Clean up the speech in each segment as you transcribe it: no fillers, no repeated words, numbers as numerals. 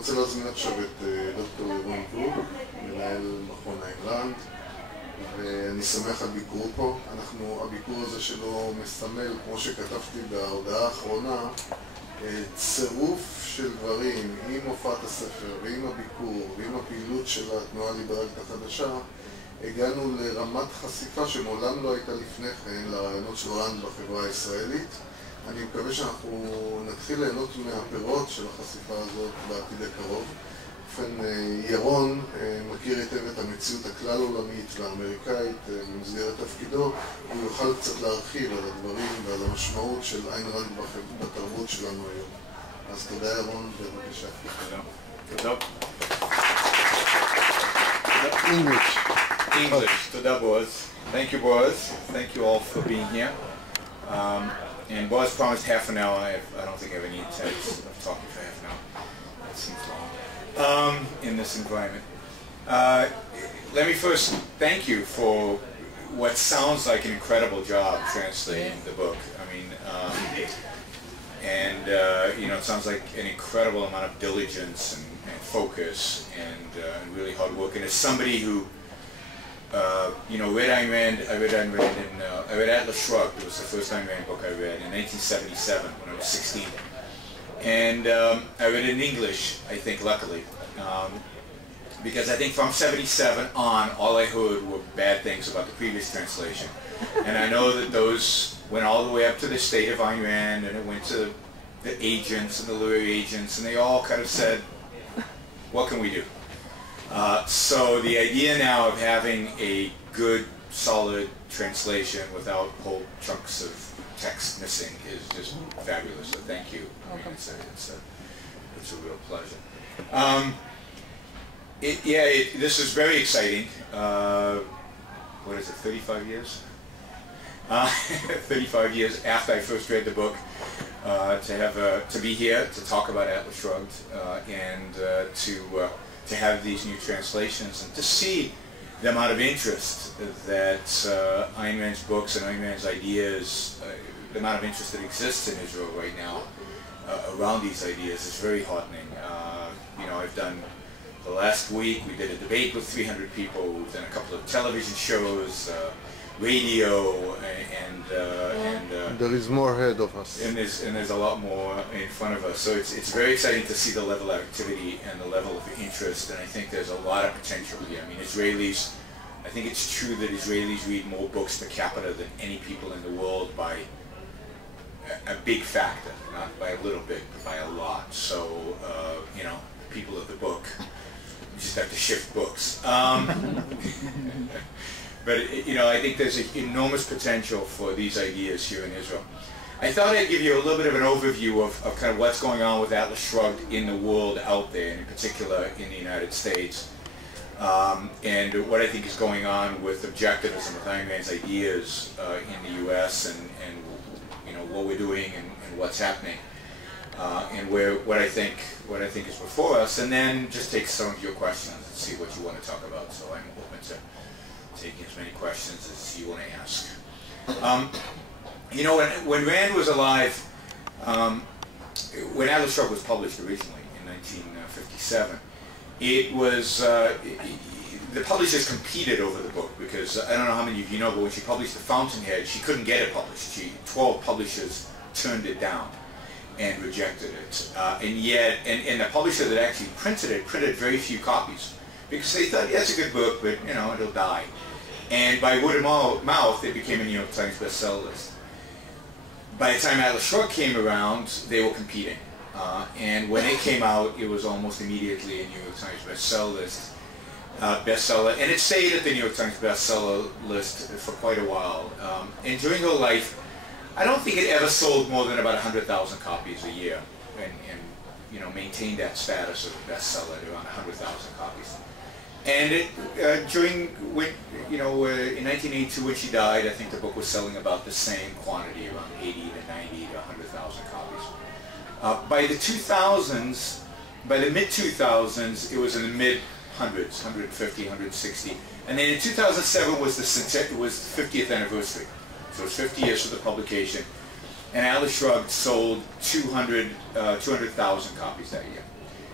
רוצה להזמין עכשיו את דוקטור ירון ברוק, מנהל מכון איין-לנד, ואני שמח על ביקור פה. הביקור הזה שלו מסמל, כמו שכתבתי בהודעה האחרונה, צירוף של דברים עם הופעת הספר ועם הביקור ועם הפעילות של התנועה הליברלית החדשה. הגענו לרמת חשיפה שמעולם לא הייתה לפני כן לרעיונות של רנד בחברה הישראלית. אני מקווה שאנחנו נתחיל ליהנות מהפירות של החשיפה הזאת בעתיד הקרוב. ובכן, ירון מכיר היטב את המציאות הכלל עולמית והאמריקאית במסגרת תפקידו. הוא יוכל קצת להרחיב על הדברים ועל המשמעות של איין רנד בתרבות שלנו היום. אז תודה ירון, בבקשה. תודה. English. Toda Boaz. Thank you, Boaz. Thank you all for being here. And Boaz promised half an hour. I don't think I have any intent of talking for half an hour. That seems long in this environment. Let me first thank you for what sounds like an incredible job translating the book. I mean, you know, it sounds like an incredible amount of diligence and focus and really hard work. And as somebody who you know, I read Atlas Shrugged. It was the first Ayn Rand book I read in 1977 when I was 16. And I read it in English, I think, luckily. Because I think from 77 on, all I heard were bad things about the previous translation. And I know that those went all the way up to the state of Ayn Rand, and it went to the agents and the literary agents, and they all kind of said, what can we do? So the idea now of having a good, solid translation without whole chunks of text missing is just fabulous. So thank you. I mean, it's a real pleasure. This is very exciting. What is it? 35 years? 35 years after I first read the book, to be here to talk about Atlas Shrugged and to have these new translations and to see the amount of interest that Ayn Rand's books and Ayn Rand's ideas, the amount of interest that exists in Israel right now around these ideas is very heartening. You know, I've done the last week, we did a debate with 300 people, we've done a couple of television shows, radio, and there is more ahead of us. And there's a lot more in front of us. So it's very exciting to see the level of activity and the level of interest, and I think there's a lot of potential here. I mean, I think it's true that Israelis read more books per capita than any people in the world by a big factor, not by a little bit, but by a lot. So, you know, people of the book, we just have to shift books. But, you know, I think there's an enormous potential for these ideas here in Israel. I thought I'd give you a little bit of an overview of kind of what's going on with Atlas Shrugged in the world out there, and in particular in the United States, and what I think is going on with objectivism, with Ayn Rand's ideas in the U.S. and you know, what we're doing and what's happening, and what I think is before us, and then just take some of your questions and see what you want to talk about. So I'm open to taking as many questions as you want to ask. You know, when Rand was alive, when Atlas Shrugged was published originally in 1957, it was, the publishers competed over the book because, I don't know how many of you know, but when she published The Fountainhead, she couldn't get it published. 12 publishers turned it down and rejected it. And yet, and the publisher that actually printed it, printed very few copies because they thought, yeah, it's a good book, but, you know, it'll die. And by word of mouth, it became a New York Times bestseller list. By the time Atlas Shrugged came around, they were competing. And when it came out, it was almost immediately a New York Times bestseller. And it stayed at the New York Times bestseller list for quite a while. And during her life, I don't think it ever sold more than about 100,000 copies a year, and you know, maintained that status of bestseller at around 100,000 copies. And in 1982 when she died, I think the book was selling about the same quantity, around 80 to 90 to 100,000 copies. By the 2000s, by the mid-2000s, it was in the mid-hundreds, 150, 160. And then in 2007 was the 50th anniversary. So it was 50 years for the publication. And Atlas Shrugged sold 200,000 copies that year.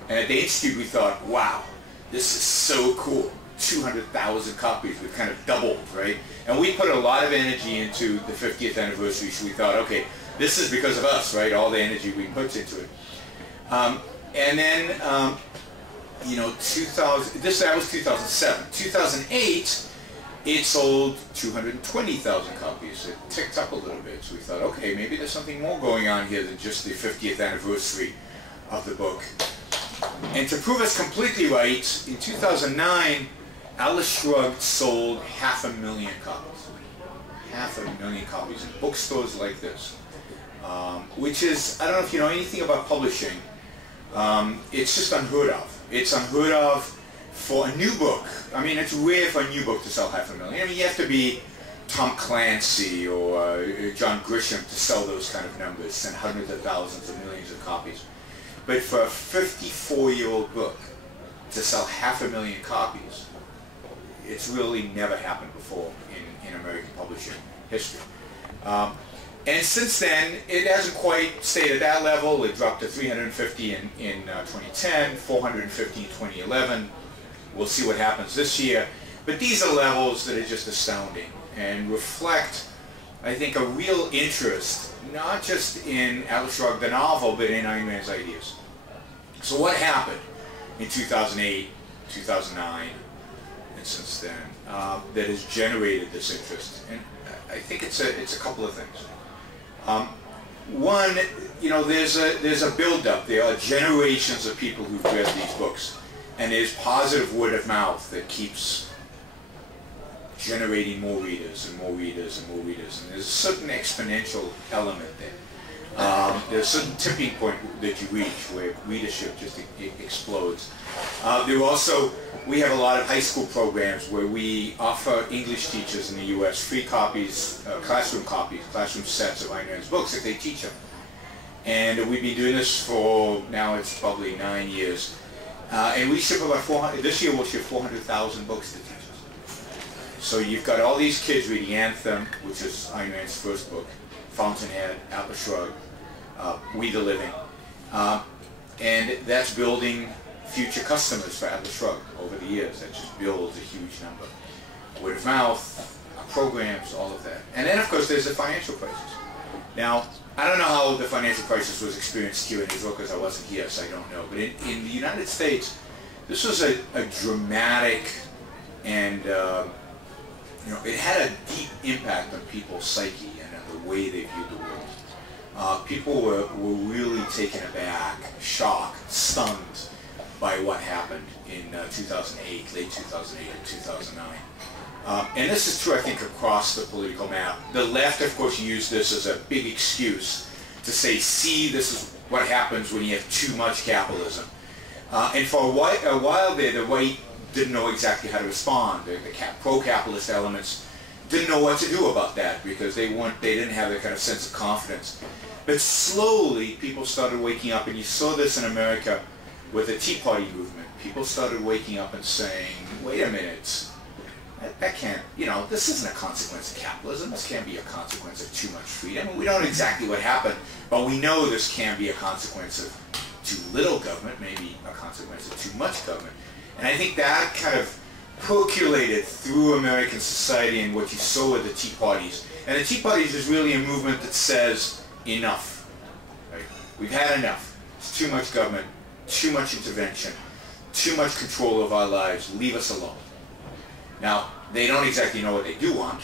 And at the Institute we thought, wow, this is so cool. 200,000 copies, we've kind of doubled, right? And we put a lot of energy into the 50th anniversary, so we thought, okay, this is because of us, right? All the energy we put into it. And then, you know, that was 2007. 2008, it sold 220,000 copies. It ticked up a little bit, so we thought, okay, maybe there's something more going on here than just the 50th anniversary of the book. And to prove us completely right, in 2009, Atlas Shrugged sold 500,000 copies. 500,000 copies in bookstores like this. Which is, I don't know if you know anything about publishing, it's just unheard of. It's unheard of for a new book. I mean, it's rare for a new book to sell 500,000. I mean, you have to be Tom Clancy or John Grisham to sell those kind of numbers and hundreds of thousands of millions of copies. But for a 54-year-old book to sell 500,000 copies, it's really never happened before in American publishing history. And since then, it hasn't quite stayed at that level. It dropped to 350 in 2010, 450 in 2011. We'll see what happens this year. But these are levels that are just astounding and reflect, I think, a real interest, not just in Atlas Shrugged the novel, but in Ayn Rand's ideas. So what happened in 2008, 2009, and since then, that has generated this interest? And I think it's a couple of things. One, you know, there's a build-up. There are generations of people who've read these books, and there's positive word of mouth that keeps generating more readers and more readers and more readers. And there's a certain exponential element there. There's a certain tipping point that you reach where readership just explodes. We have a lot of high school programs where we offer English teachers in the U.S. free copies, classroom sets of Ayn Rand's books if they teach them. And we've been doing this for, now it's probably 9 years. And we ship about 400, this year we'll ship 400,000 books to teachers. So you've got all these kids reading Anthem, which is Ayn Rand's first book, Fountainhead, Atlas Shrugged, We the Living. And that's building future customers for Atlas Shrugged over the years. That just builds a huge number. Word of mouth, programs, all of that. And then, of course, there's the financial crisis. Now, I don't know how the financial crisis was experienced here in Israel because I wasn't here, so I don't know. But in the United States, this was a dramatic and, you know, it had a deep impact on people's psyche and on the way they viewed the world. People were really taken aback, shocked, stunned by what happened in 2008, late 2008 and 2009. And this is true, I think, across the political map. The left, of course, used this as a big excuse to say, see, this is what happens when you have too much capitalism. And for a while there, the right didn't know exactly how to respond. The pro-capitalist elements didn't know what to do about that because they didn't have that kind of sense of confidence. But slowly, people started waking up, and you saw this in America with the Tea Party movement. People started waking up and saying, wait a minute, that can't, you know, this isn't a consequence of capitalism. This can't be a consequence of too much freedom. We don't know exactly what happened, but we know this can be a consequence of too little government, maybe a consequence of too much government. And I think that kind of percolated through American society and what you saw with the Tea Parties. And the Tea Parties is really a movement that says, enough. Right? We've had enough. It's too much government, too much intervention, too much control of our lives. Leave us alone. Now, they don't exactly know what they do want.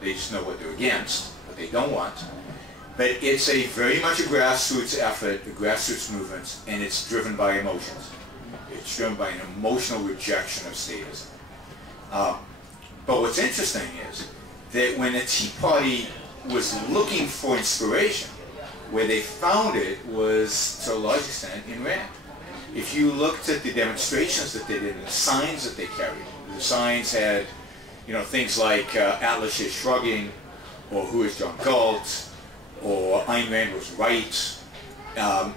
They just know what they're against, what they don't want. But it's a very much a grassroots effort, a grassroots movement, and it's driven by emotions. It's driven by an emotional rejection of statism. But what's interesting is that when the Tea Party was looking for inspiration, where they found it was, to a large extent, in Rand. If you looked at the demonstrations that they did and the signs that they carried, the signs had, you know, things like Atlas is shrugging, or who is John Galt, or Ayn Rand was right.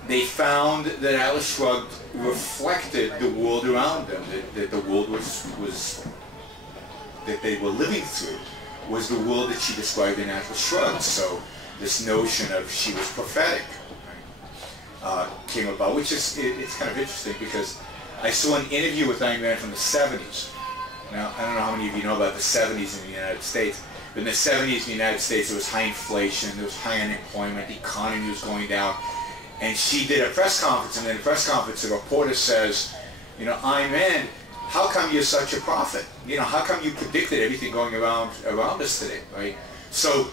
They found that Atlas Shrugged reflected the world around them, that the world that they were living through was the world that she described in Atlas Shrugged. So this notion of she was prophetic. Right? came about, which is, it's kind of interesting because I saw an interview with Ayn Rand from the 70s. Now, I don't know how many of you know about the 70s in the United States, but in the 70s in the United States there was high inflation, there was high unemployment, the economy was going down, and she did a press conference, and in the press conference the reporter says, you know, Ayn Rand, how come you're such a prophet? You know, how come you predicted everything going around us today, right? So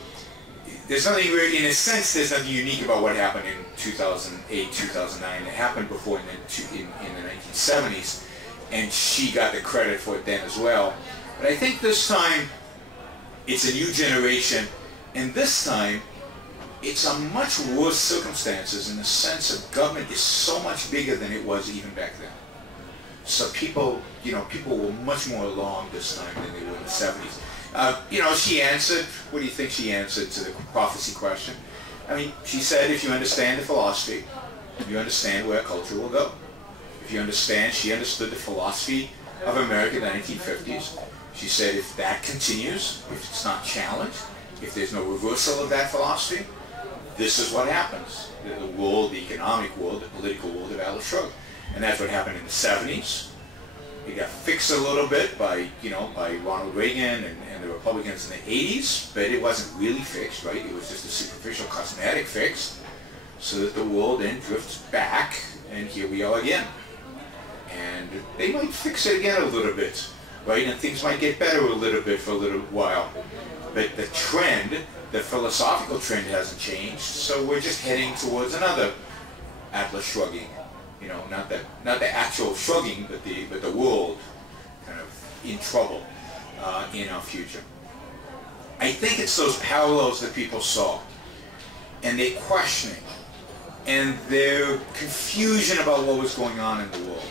there's nothing really, in a sense, there's nothing unique about what happened in 2008, 2009. It happened before in the 1970s, and she got the credit for it then as well. But I think this time it's a new generation, and this time it's a much worse circumstances in the sense of government is so much bigger than it was even back then. So people, you know, people were much more along this time than they were in the 70s. You know, she answered, what do you think she answered to the prophecy question? I mean, she said, if you understand the philosophy, you understand where culture will go. If you understand, she understood the philosophy of America in the 1950s. She said, if that continues, if it's not challenged, if there's no reversal of that philosophy, this is what happens. The world, the economic world, the political world of Atlas Shrugged. And that's what happened in the 70s. It got fixed a little bit by, you know, by Ronald Reagan and the Republicans in the 80s, but it wasn't really fixed, right? It was just a superficial cosmetic fix, so that the world then drifts back, and here we are again. And they might fix it again a little bit, right? And things might get better a little bit for a little while. But the trend, the philosophical trend hasn't changed, so we're just heading towards another Atlas Shrugging. You know, not the actual shrugging, but the world kind of in trouble in our future. I think it's those parallels that people saw, and their questioning, and their confusion about what was going on in the world,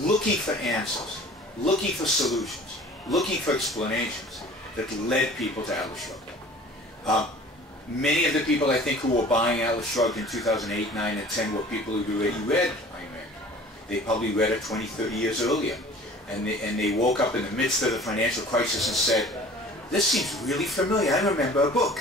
looking for answers, looking for solutions, looking for explanations that led people to Atlas Shrugged. Many of the people, I think, who were buying Atlas Shrugged in 2008, 9, and 10 were people who already read Ayn Rand. They probably read it 20, 30 years earlier. And they woke up in the midst of the financial crisis and said, this seems really familiar. I remember a book.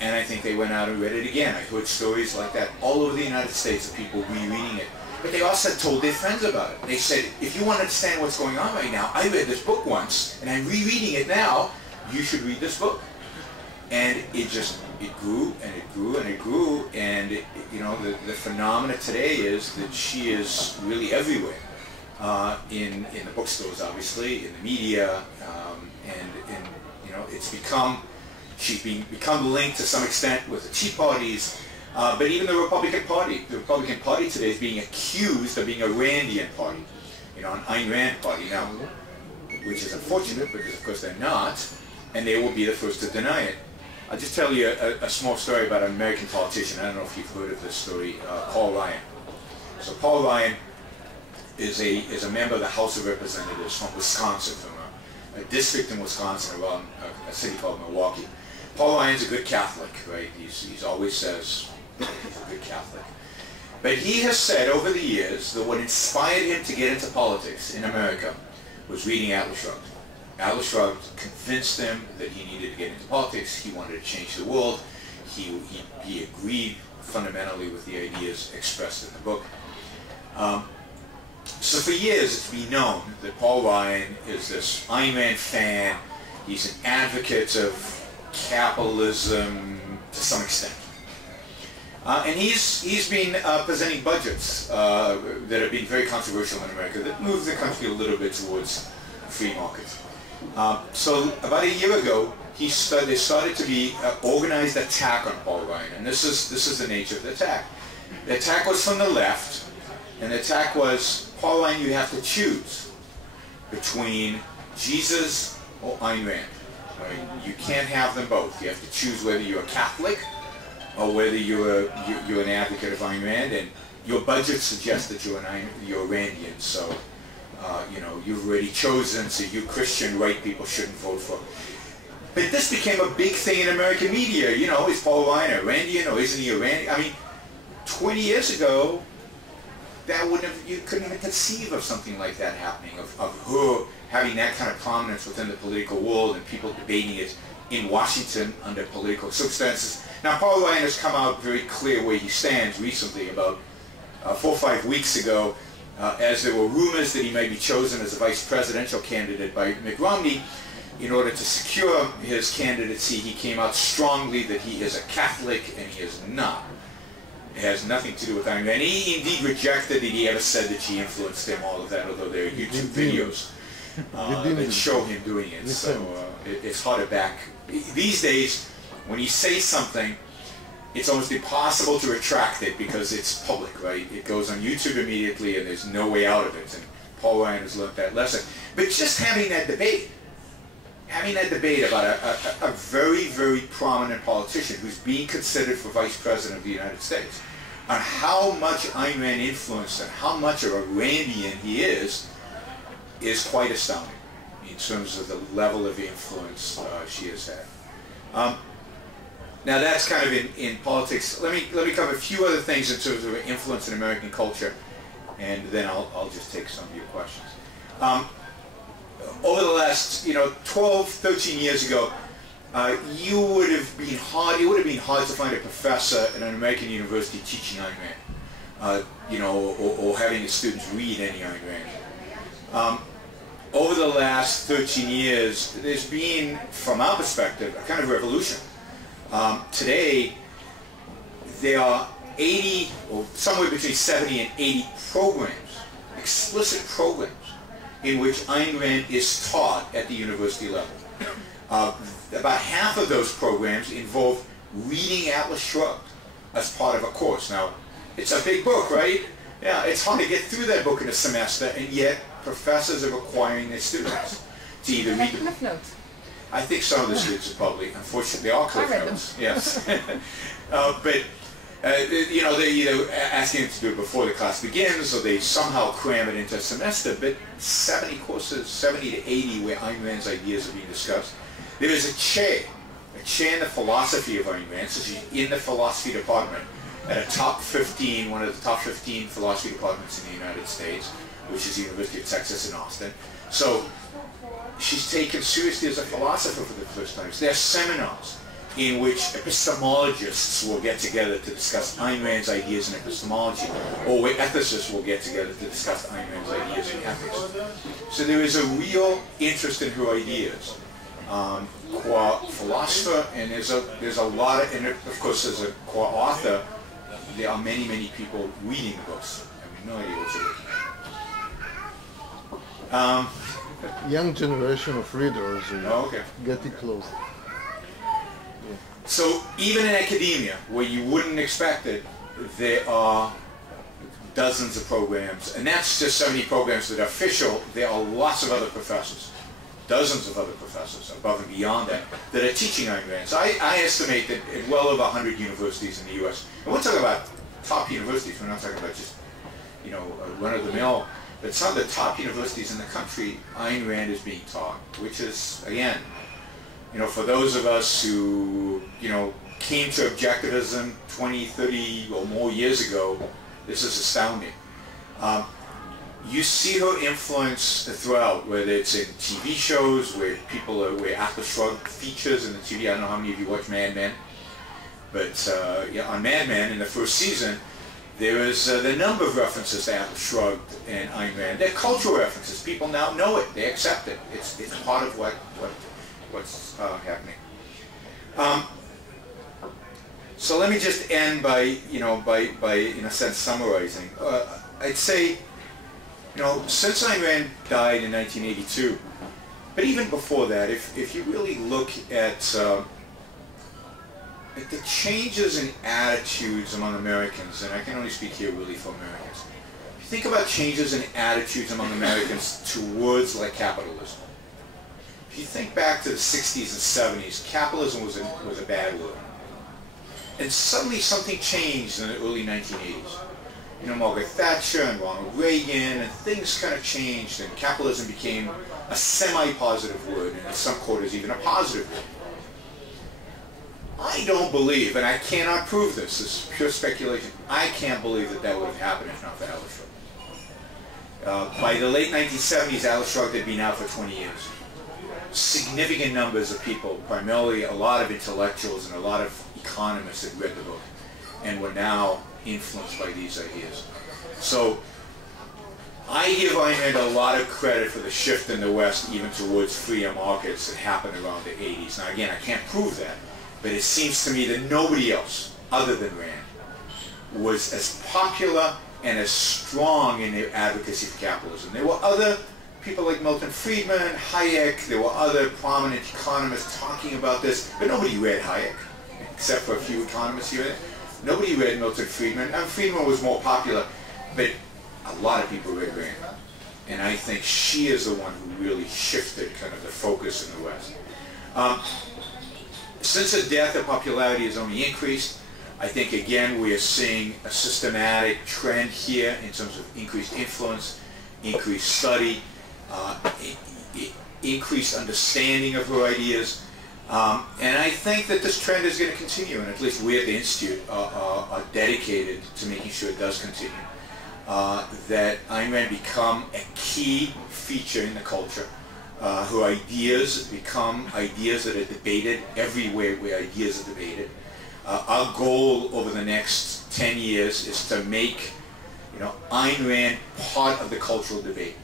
And I think they went out and read it again. I heard stories like that all over the United States of people rereading it. But they also told their friends about it. They said, if you want to understand what's going on right now, I read this book once, and I'm rereading it now. You should read this book. And it grew and it grew and it grew, and you know, the phenomena today is that she is really everywhere, in the bookstores, obviously, in the media, and you know, she's become linked to some extent with the Tea Parties, but even the Republican Party today is being accused of being a Randian party, you know, an Ayn Rand party now, which is unfortunate because of course they're not, and they will be the first to deny it. I'll just tell you a small story about an American politician. I don't know if you've heard of this story, Paul Ryan. So Paul Ryan is a member of the House of Representatives from Wisconsin, from a district in Wisconsin around a city called Milwaukee. Paul Ryan's a good Catholic, right? He's always says he's a good Catholic. But he has said over the years that what inspired him to get into politics in America was reading Atlas Shrugged. Atlas Shrugged convinced him that he needed to get into politics. He wanted to change the world. He agreed fundamentally with the ideas expressed in the book. So for years it's been known that Paul Ryan is this Ayn Rand fan. He's an advocate of capitalism to some extent. And he's been presenting budgets that have been very controversial in America that moved the country a little bit towards free markets. So about a year ago, there started to be an organized attack on Paul Ryan, and this is the nature of the attack. The attack was from the left, and the attack was, Paul Ryan, you have to choose between Jesus or Ayn Rand. Right? You can't have them both. You have to choose whether you're a Catholic or whether you're an advocate of Ayn Rand, and your budget suggests that you're a Randian. So. You know, you've already chosen, so you Christian white people shouldn't vote for. But this became a big thing in American media. You know, is Paul Ryan a Randian or isn't he a Randian? I mean, 20 years ago, you couldn't even conceive of something like that happening, of her having that kind of prominence within the political world and people debating it in Washington under political circumstances. Now, Paul Ryan has come out very clear where he stands recently, about 4 or 5 weeks ago, as there were rumors that he may be chosen as a vice presidential candidate by Mitt Romney. In order to secure his candidacy, he came out strongly that he is a Catholic, and he is not. It has nothing to do with Ayn Rand. He indeed rejected that he ever said that she influenced him, all of that, although there are YouTube videos that show him doing it. So it's hard to back. These days, when you say something, it's almost impossible to retract it because it's public, right? It goes on YouTube immediately, and there's no way out of it. And Paul Ryan has learned that lesson. But just having that debate about a very, very prominent politician who's being considered for vice president of the United States, on how much Ayn Rand influenced and how much of a Randian he is quite astounding in terms of the level of influence she has had. Now that's kind of in politics. Let me cover a few other things in terms of influence in American culture, and then I'll just take some of your questions. Over the last 12, 13 years ago, it would have been hard to find a professor at an American university teaching Ayn Rand, or having his students read any Ayn Rand. Over the last 13 years, there's been, from our perspective, a kind of revolution. Today, there are 80, or somewhere between 70 and 80 programs, explicit programs, in which Ayn Rand is taught at the university level. About half of those programs involve reading Atlas Shrugged as part of a course. Now, it's a big book, right? Yeah, it's hard to get through that book in a semester, and yet professors are requiring their students to either read the Cliff Notes. I think some of the students are probably, unfortunately, are Cliff Notes. Yes. But they're either asking them to do it before the class begins, or they somehow cram it into a semester. But 70 courses, 70 to 80, where Ayn Rand's ideas are being discussed. There is a chair in the philosophy of Ayn Rand. So she's in the philosophy department at a top 15, one of the top 15 philosophy departments in the United States, which is the University of Texas in Austin. So she's taken seriously as a philosopher for the first time. So there are seminars in which epistemologists will get together to discuss Ayn Rand's ideas in epistemology, or where ethicists will get together to discuss Ayn Rand's ideas in ethics. So there is a real interest in her ideas. Qua philosopher, and there's a lot of, and of course as a qua author, there are many, many people reading the books. I have no idea what you're looking at. Young generation of readers okay. getting close. So even in academia, where you wouldn't expect it, there are dozens of programs, and that's just 70 programs that are official. There are lots of other professors, dozens of other professors above and beyond that are teaching Ayn Rand. So I estimate that at well over 100 universities in the U.S. And we're talking about top universities. We're not talking about just run-of-the-mill. But some of the top universities in the country, Ayn Rand is being taught, which is, again, for those of us who, came to objectivism 20, 30 or more years ago, this is astounding. You see her influence throughout, whether it's in TV shows where Atlas Shrugged features in the TV. I don't know how many of you watch Mad Men, but on Mad Men in the first season, there is the number of references to Atlas Shrugged and Ayn Rand. They're cultural references. People now know it. They accept it. It's part of what's happening. So let me just end by in a sense summarizing. I'd say, since Ayn Rand died in 1982, but even before that, if you really look at the changes in attitudes among Americans, and I can only speak here really for Americans, if you think about changes in attitudes among Americans towards capitalism, if you think back to the 60s and 70s, capitalism was a bad word. And suddenly something changed in the early 1980s. Margaret Thatcher and Ronald Reagan, and things kind of changed, and capitalism became a semi-positive word, and in some quarters even a positive word. I don't believe, and I cannot prove this is pure speculation, I can't believe that would have happened if not for Atlas Shrugged. By the late 1970s, Atlas Shrugged had been out for 20 years. significant numbers of people, primarily a lot of intellectuals and a lot of economists had read the book and were now influenced by these ideas. So I give Ayn Rand a lot of credit for the shift in the West even towards freer markets that happened around the 80s. Now again, I can't prove that, but it seems to me that nobody else other than Rand was as popular and as strong in their advocacy for capitalism. There were other people like Milton Friedman, Hayek, there were other prominent economists talking about this, but nobody read Hayek, except for a few economists here. Nobody read Milton Friedman. Friedman was more popular, but a lot of people read Rand. And I think she is the one who really shifted kind of the focus in the West. Since her death, her popularity has only increased. I think, again, we are seeing a systematic trend here in terms of increased influence, increased study, increased understanding of her ideas. And I think that this trend is going to continue, and at least we at the Institute are dedicated to making sure it does continue. That Ayn Rand become a key feature in the culture. Her ideas become ideas that are debated everywhere where ideas are debated. Our goal over the next 10 years is to make, Ayn Rand part of the cultural debate,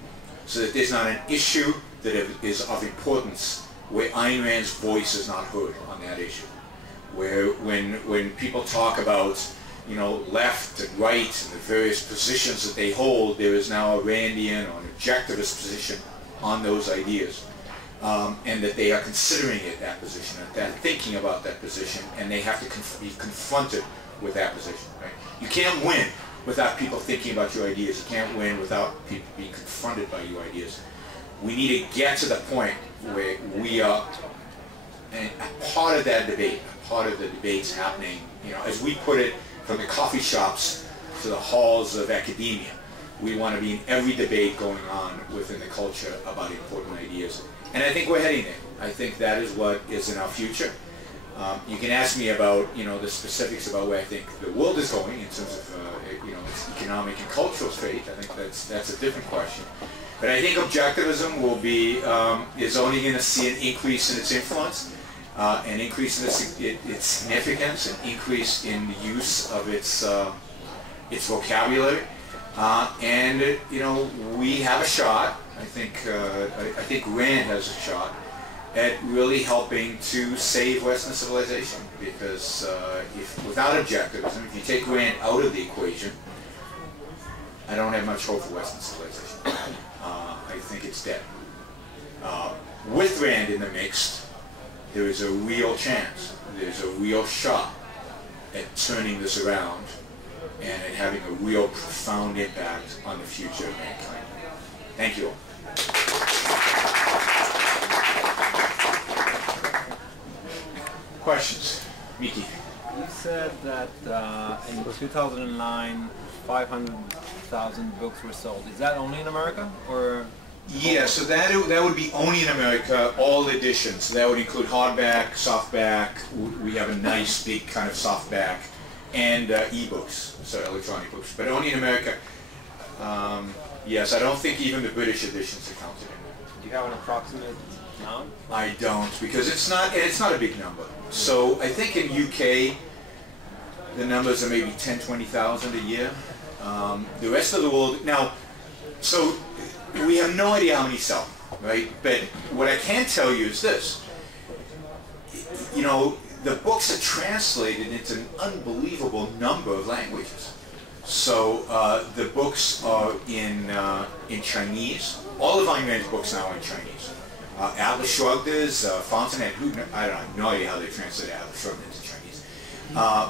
so that there's not an issue that is of importance where Ayn Rand's voice is not heard on that issue. Where when people talk about left and right and the various positions that they hold, there is now a Randian or an objectivist position on those ideas. And that they are considering it that position, that they're thinking about that position, and they have to be confronted with that position. Right? You can't win without people thinking about your ideas. You can't win without people being confronted by your ideas. We need to get to the point where we are a part of that debate, a part of the debates happening, as we put it, from the coffee shops to the halls of academia. We want to be in every debate going on within the culture about important ideas. And I think we're heading there. I think that is what is in our future. You can ask me about, the specifics about where I think the world is going in terms of, its economic and cultural fate. I think that's a different question. But I think objectivism will be, is only going to see an increase in its influence, an increase in its significance, an increase in the use of its vocabulary. And we have a shot. I think Rand has a shot at really helping to save Western civilization, because without objectivism, if you take Rand out of the equation, I don't have much hope for Western civilization. I think it's dead. With Rand in the mix, there is a real chance, there's a real shot at turning this around and at having a real profound impact on the future of mankind. Thank you all. Questions? Miki. You said that in 2009, 500,000 books were sold. Is that only in America, or? Yeah, so that would be only in America, all editions. So that would include hardback, softback. We have a nice big kind of softback, and e-books, so electronic books, but only in America. Yes, I don't think even the British editions are counted in there. Do you have an approximate amount? I don't, because it's not a big number. So I think in UK, the numbers are maybe 10, 20,000 a year. The rest of the world, now, so we have no idea how many sell, right? But what I can tell you is this. The books are translated into an unbelievable number of languages. So the books are in Chinese. All of Ayn Rand's books now are in Chinese. Atlas Shrugged is, Fountainhead, I have no idea how they translated Atlas Shrugged into Chinese.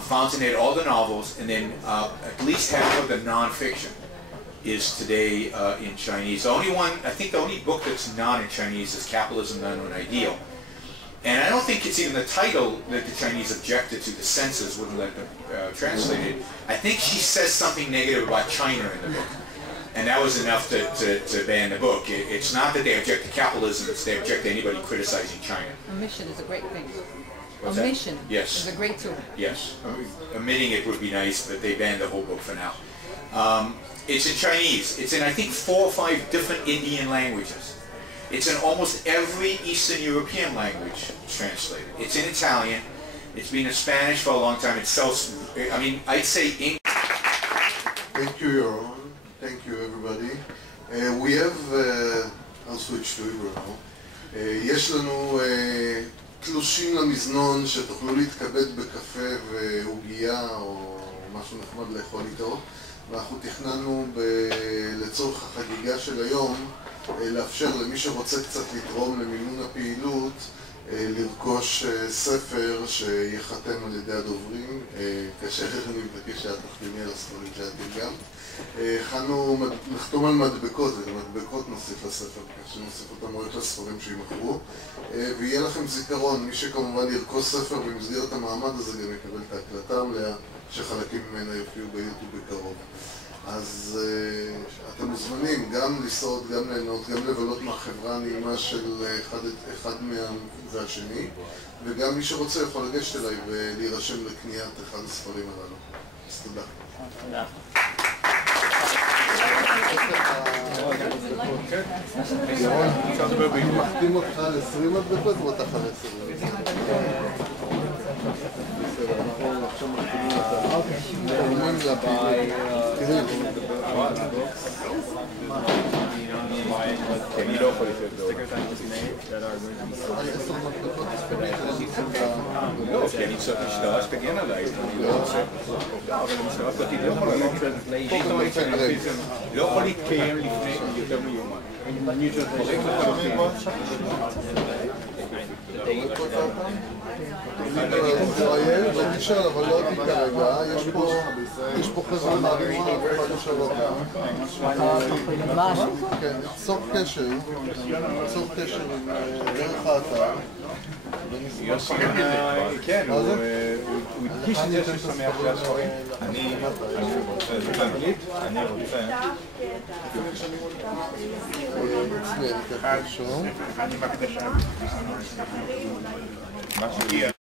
Fountainhead, all the novels, and then at least half of the nonfiction is today in Chinese. I think the only book that's not in Chinese is Capitalism, the Unknown Ideal. And I don't think it's even the title that the Chinese objected to. The censors wouldn't let them translate it. I think she says something negative about China in the book. And that was enough to ban the book. It's not that they object to capitalism, it's they object to anybody criticizing China. Omission is a great thing. What's Omission yes. is a great tool. Yes. Omitting it would be nice, but they banned the whole book for now. It's in Chinese. It's in, I think, 4 or 5 different Indian languages. It's in almost every Eastern European language translated. It's in Italian. It's been in Spanish for a long time. It sells, I mean, I'd say English. Thank you, Yaron. Thank you, everybody. We have, I'll switch to Hebrew now. יש לנו תלושים למזנון שתוכלו להתכבד בקפה ועוגיה או משהו נחמד לאכול איתו. ואנחנו תכננו לצורך החגיגה של היום לאפשר למי שרוצה קצת לתרום למימון הפעילות לרכוש ספר שיחתם על ידי הדוברים. כאשר אני מבקש שאת תחתמי על הספרים שאת גם. נחתום על מדבקות, ומדבקות נוסיף לספר, כך שנוסיף אותם רק לספרים שימכרו. ויהיה לכם זיכרון, מי שכמובן ירכוש ספר במסגרת המעמד הזה גם יקבל את ההקלטה המלאה, שחלקים ממנה יופיעו ביוטיוב בקרוב. אז אתם מוזמנים גם לסעוד, גם ליהנות, גם לבלות מהחברה הנעימה של אחד והשני, וגם מי שרוצה יכול לגשת אליי ולהירשם לקניית אחד הספרים הללו. אז תודה. תודה. מחתים אותך על 20 מדבקות או אתה אחרי 10? בסדר, אנחנו עכשיו מחתימים אותה. תורמים לפעילות. אני לא יכול לחיות בעולם. לא, כי אני צריך משטרה שתגן עליי. אני לא רוצה. אבל המשטרה פרטית לא יכולה לא יכול להתקיים לפני יותר מיומן. תראיין ותשאל, אבל לא אותי כרגע, יש פה חברה מערימה, אף אחד לא כן, צור קשר עם דרך האתר. יוסי, כן, הוא הדגיש את זה ששמח שהספרים. אני רוצה, אני ככה שום. מה שהגיע.